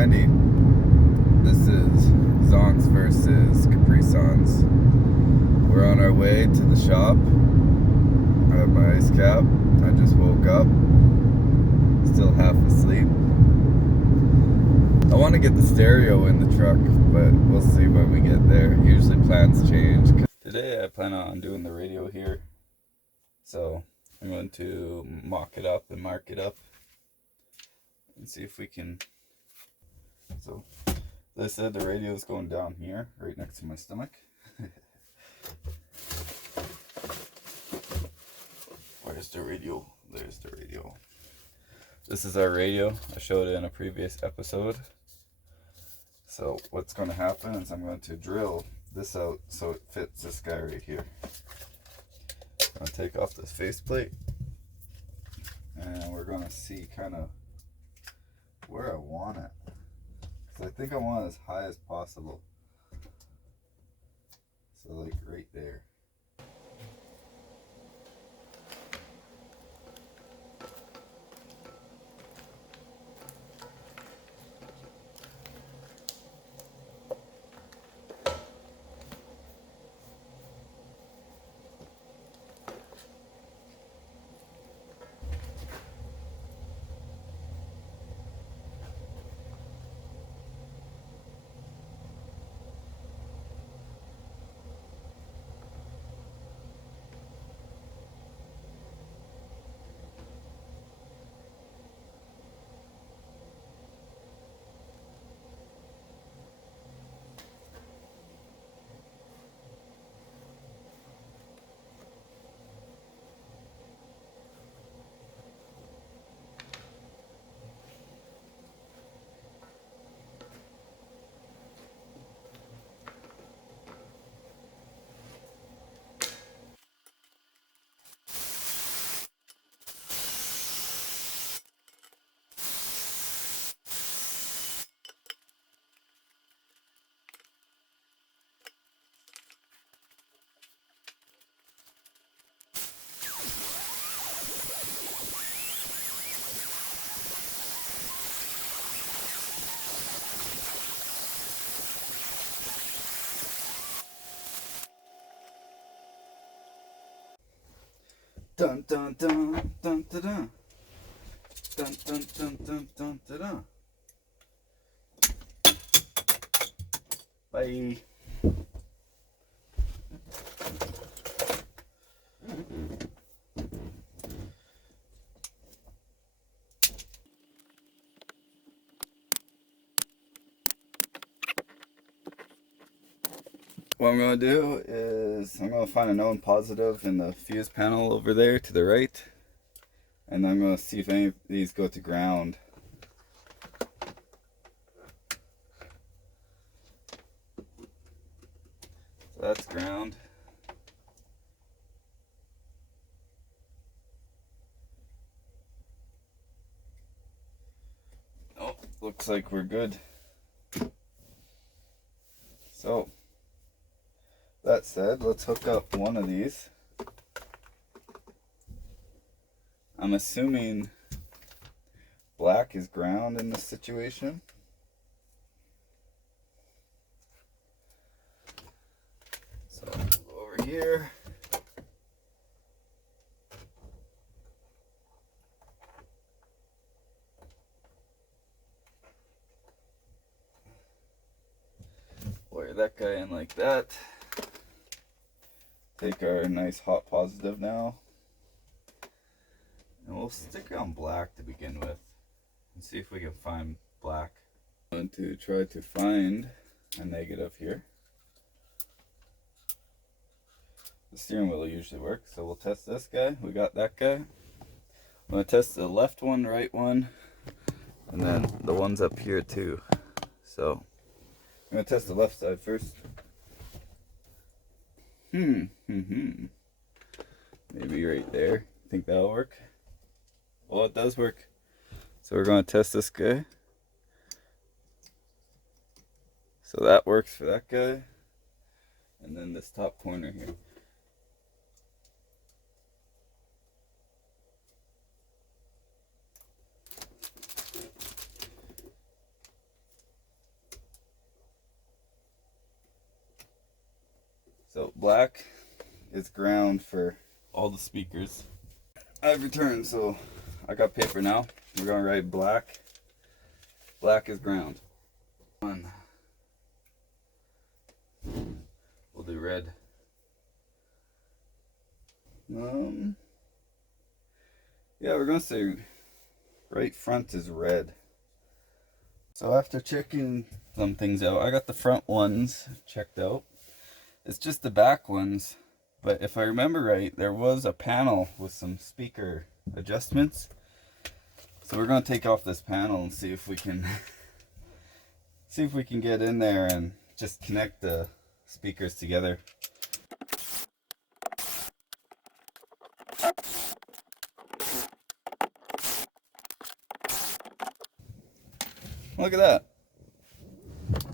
CL9000. This is Zonks versus Capri Suns. We're on our way to the shop. I have my ice cap. I just woke up. Still half asleep. I want to get the stereo in the truck, but we'll see when we get there. Usually plans change. Today I plan on doing the radio here. So I'm going to mock it up and mark it up and see if we can. So as I said, the radio is going down here, right next to my stomach. Where's the radio? There's the radio. This is our radio. I showed it in a previous episode. So what's going to happen is I'm going to drill this out so it fits this guy right here. I'm going to take off this faceplate and we're going to see kind of where I want it. Because I think I want it as high as possible. So like right there. Dun dun dun dun dun dun dun dun dun dun dun dun dun. Bye. What I'm going to do is I'm going to find a known positive in the fuse panel over there to the right. And I'm going to see if any of these go to ground. So that's ground. Oh, looks like we're good. So that said, let's hook up one of these. I'm assuming black is ground in this situation. So I'll go over here. Wire that guy in like that. Take our nice hot positive now. And we'll stick on black to begin with. And see if we can find black. I'm going to try to find a negative here. The steering wheel usually works, so we'll test this guy. We got that guy. I'm going to test the left one, right one, and then the ones up here too. So I'm going to test the left side first. Maybe right there. Think that'll work? Well, it does work. So we're going to test this guy. So that works for that guy. And then this top corner here. So black is ground for all the speakers. I've returned, so I got paper now. We're gonna write black. Black is ground. One. We'll do red. Yeah, we're gonna say right front is red. So after checking some things out, I got the front ones checked out. It's just the back ones, but if I remember right, there was a panel with some speaker adjustments. So we're gonna take off this panel and see if we can get in there and just connect the speakers together. Look at that.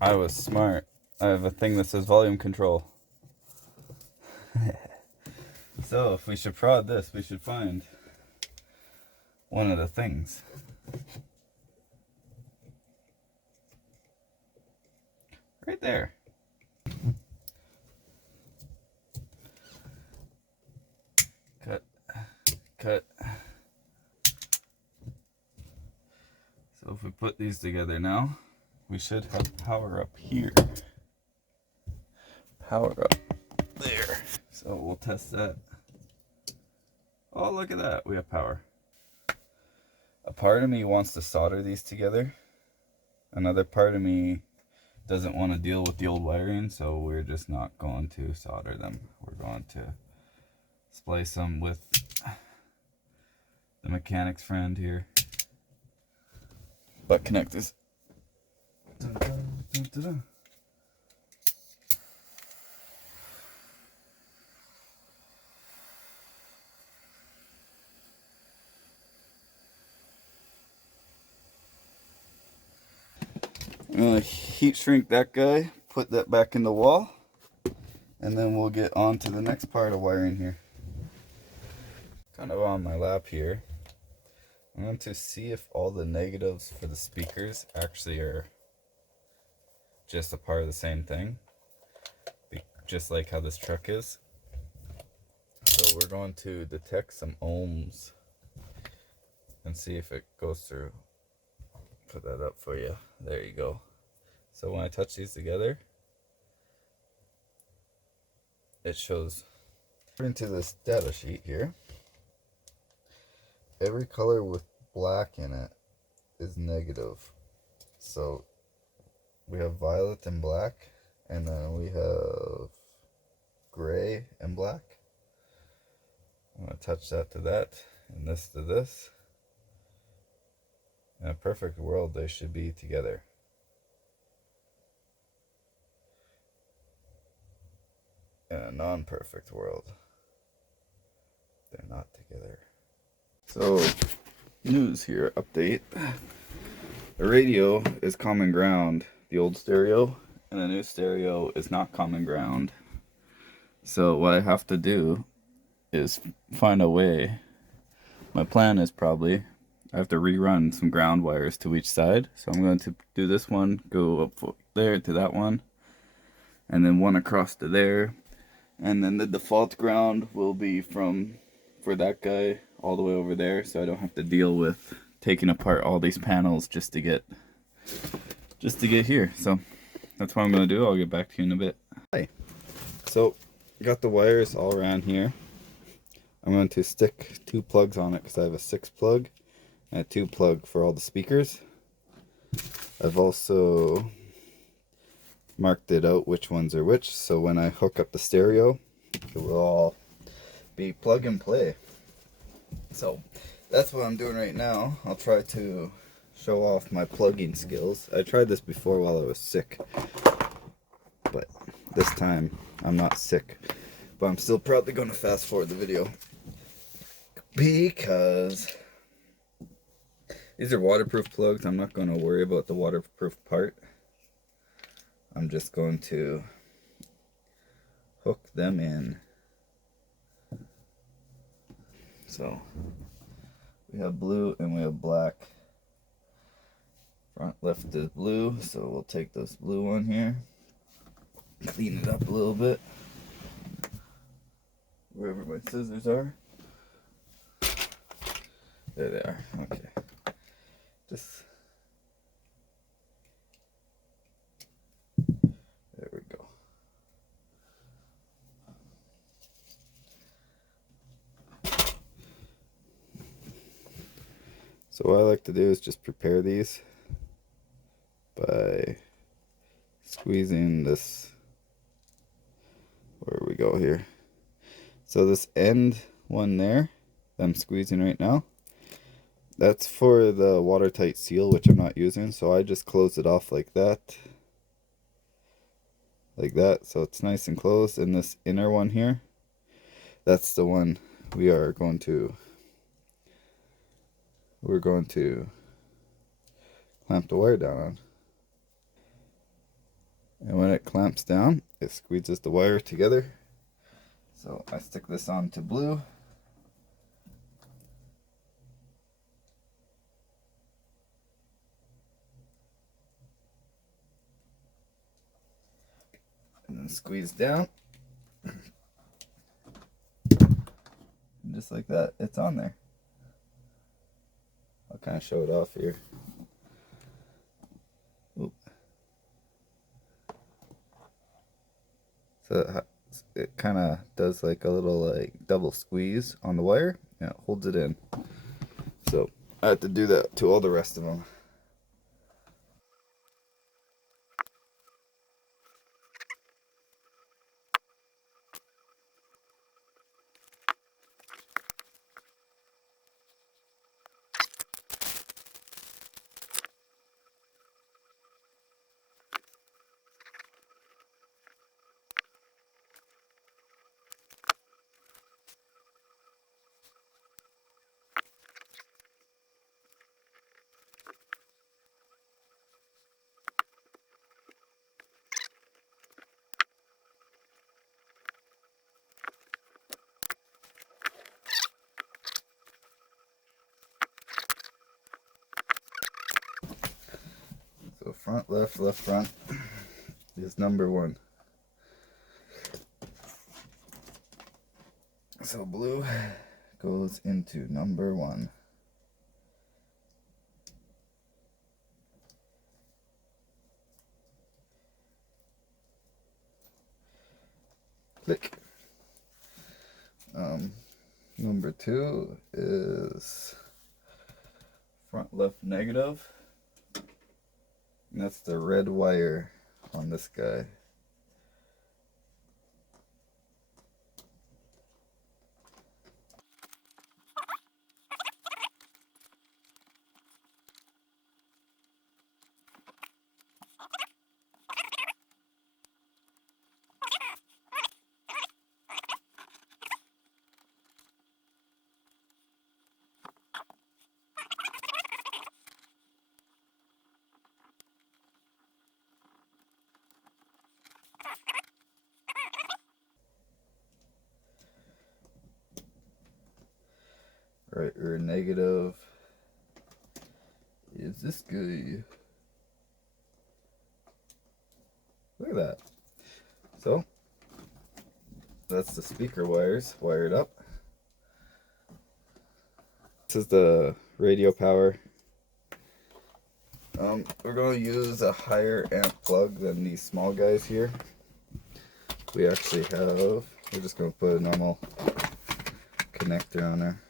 I was smart. I have a thing that says volume control. So if we should prod this, we should find one of the things. Right there. Cut. So if we put these together now, we should have power up here. Power up there. So we'll test that. Oh, look at that. We have power. A part of me wants to solder these together. Another part of me doesn't want to deal with the old wiring, so we're just not going to solder them. We're going to splice them with the mechanic's friend here. Butt connectors. Dun, dun, dun, dun, dun. I'm gonna heat shrink that guy, put that back in the wall, and then we'll get on to the next part of wiring here. Kind of on my lap here. I'm going to see if all the negatives for the speakers actually are just a part of the same thing, just like how this truck is. So we're going to detect some ohms and see if it goes through. Put that up for you. There you go. So when I touch these together, it shows, according to this data sheet here, every color with black in it is negative. So we have violet and black, and then we have gray and black. I'm going to touch that to that, and this to this. In a perfect world, they should be together. In a non-perfect world, they're not together. So, news here, update. The radio is common ground, the old stereo, and the new stereo is not common ground. So what I have to do is find a way. My plan is probably I have to rerun some ground wires to each side. So I'm going to do this one, go up there to that one, and then one across to there. And then the default ground will be for that guy all the way over there, so I don't have to deal with taking apart all these panels just to get here. So that's what I'm going to do. I'll get back to you in a bit. Hi. So got the wires all around here. I'm going to stick 2 plugs on it because I have a 6 plug and a 2 plug for all the speakers. I've also marked it out which ones are which, so when I hook up the stereo, it will all be plug and play. So that's what I'm doing right now. I'll try to show off my plugging skills. I tried this before while I was sick, but this time I'm not sick. But I'm still probably going to fast forward the video because these are waterproof plugs. I'm not going to worry about the waterproof part. I'm just going to hook them in. So we have blue and we have black. Front left is blue, so we'll take this blue one here, clean it up a little bit. wherever my scissors are. There they are. Okay. Just there we go. So what I like to do is just prepare these by squeezing this. Where we go here. So this end one there that I'm squeezing right now, that's for the watertight seal, which I'm not using. So I just close it off like that. Like that. So it's nice and closed. And this inner one here, that's the one we're going to clamp the wire down on. And when it clamps down, it squeezes the wire together. So I stick this on to blue. And then squeeze down. And just like that, it's on there. I'll kind of show it off here. Oop. So it kind of does like a little like double squeeze on the wire and it holds it in. So I have to do that to all the rest of them. So front, left, front is number 1. So blue goes into number 1. Click. Number 2 is front left negative. And that's the red wire on this guy. Right rear negative is this guy. Look at that. So that's the speaker wires wired up. This is the radio power. We're going to use a higher amp plug than these small guys here. We actually have, we're just going to put a normal connector on there.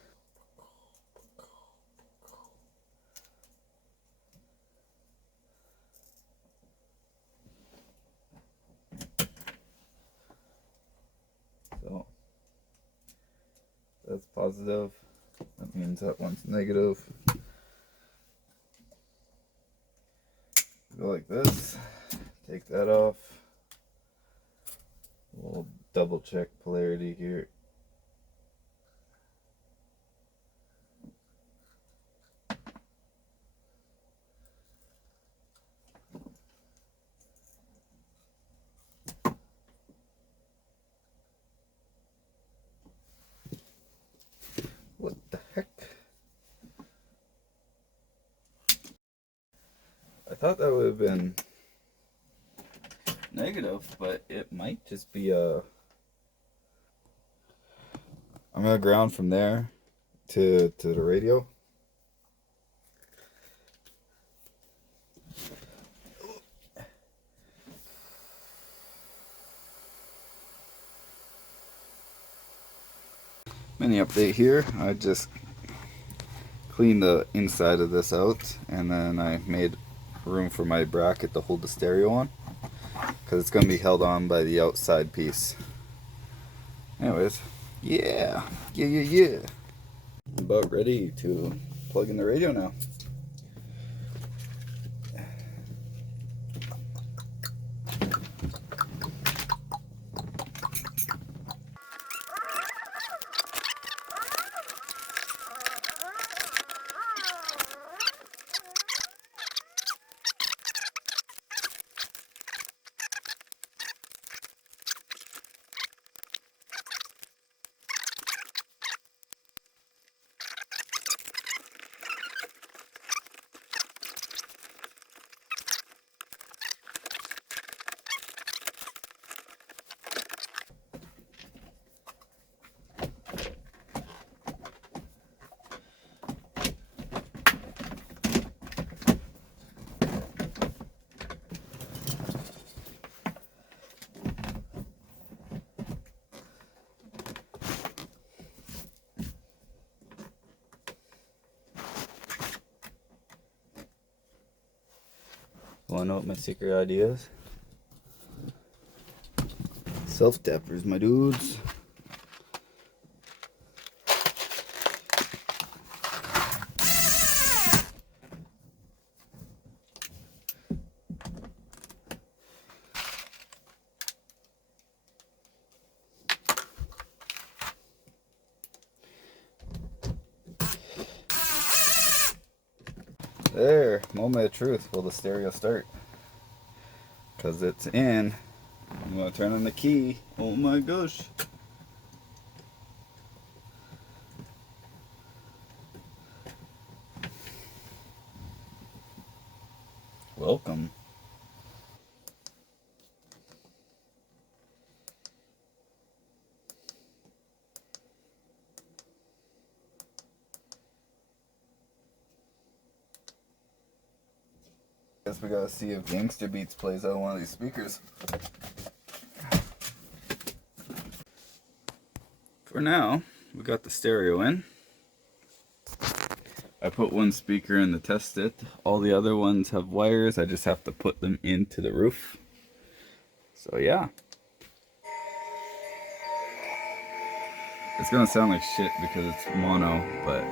So that's positive. That means that one's negative. Go like this. Take that off. We'll double check polarity here. What the heck? I thought that would have been negative, but it might just be a... I'm gonna ground from there to the radio. Mini update here. I just cleaned the inside of this out, and then I made room for my bracket to hold the stereo on, because it's going to be held on by the outside piece. Anyways, yeah. I'm about ready to plug in the radio now. Wanna know what my secret idea is? Self-tappers, my dudes. There, moment of truth. Will the stereo start? Because it's in. I'm going to turn on the key. Oh my gosh. Welcome. Guess we gotta see if Gangster Beats plays out one of these speakers. For now, we got the stereo in. I put one speaker in to test it. All the other ones have wires. I just have to put them into the roof. So yeah. It's gonna sound like shit because it's mono, but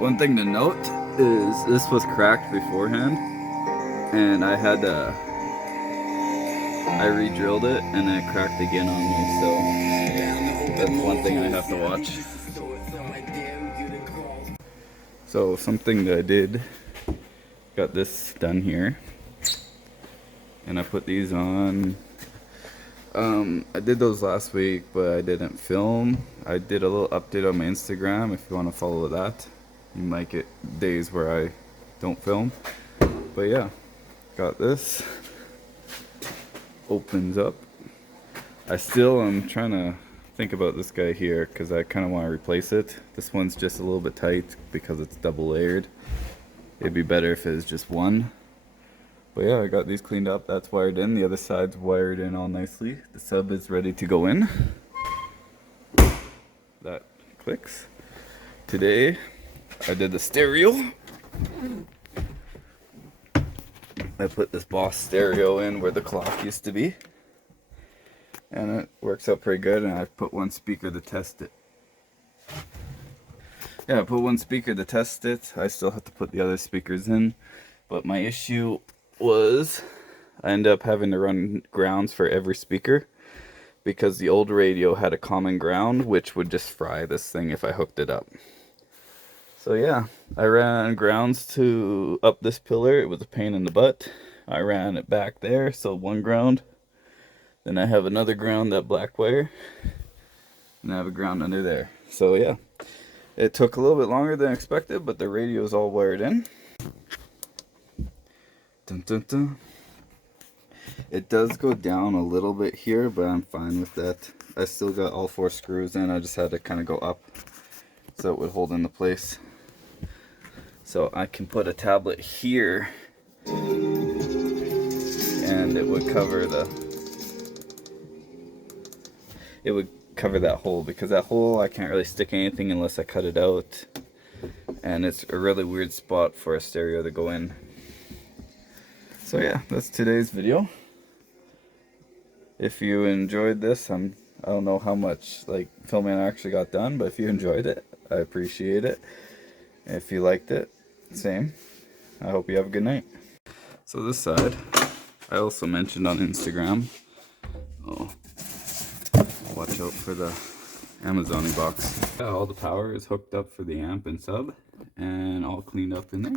one thing to note is this was cracked beforehand, and I re-drilled it and then it cracked again on me, so that's one thing I have to watch. So something that I did, got this done here, and I put these on. I did those last week, but I didn't film. I did a little update on my Instagram if you want to follow that. You might get days where I don't film. But yeah, got this. Opens up. I still am trying to think about this guy here because I kind of want to replace it. This one's just a little bit tight because it's double layered. It'd be better if it was just one. But yeah, I got these cleaned up. That's wired in. The other side's wired in all nicely. The sub is ready to go in. That clicks. Today, I did the stereo. I put this Boss stereo in where the clock used to be. And it works out pretty good, and I put one speaker to test it. Yeah, I put one speaker to test it. I still have to put the other speakers in. But my issue was I ended up having to run grounds for every speaker because the old radio had a common ground which would just fry this thing if I hooked it up. So yeah, I ran grounds to up this pillar. It was a pain in the butt. I ran it back there, so one ground. Then I have another ground, that black wire, and I have a ground under there. So yeah, it took a little bit longer than expected, but the radio is all wired in. Dun, dun, dun. It does go down a little bit here, but I'm fine with that. I still got all 4 screws in. I just had to kind of go up so it would hold into place. So I can put a tablet here and it would cover that hole, because that hole I can't really stick anything unless I cut it out, and it's a really weird spot for a stereo to go in. So yeah, that's today's video. If you enjoyed this, I don't know how much like filming I actually got done, but if you enjoyed it, I appreciate it. If you liked it, same. I hope you have a good night. So this side, I also mentioned on Instagram. Oh, watch out for the Amazon box. Yeah, all the power is hooked up for the amp and sub, and all cleaned up in there.